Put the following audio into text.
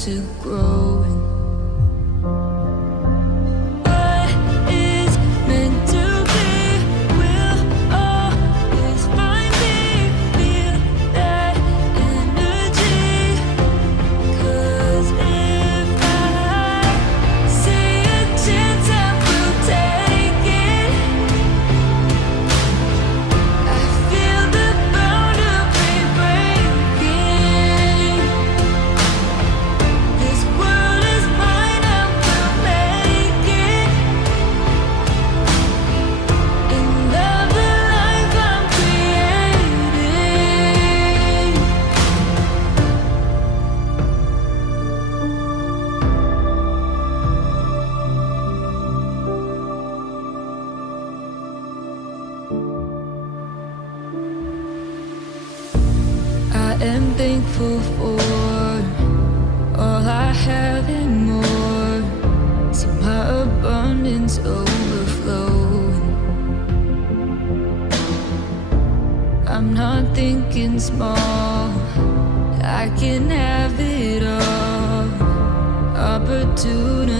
us to grow. What is meant to be will always find me. Feel that energy, 'cause if I see a chance, I will take it. I feel the boundary breaking. This world is mine, I will make it. And love the life I'm creating. I am thankful for all I have and more. See my abundance overflowing. I'm not thinking small, I can have it all. Opportunity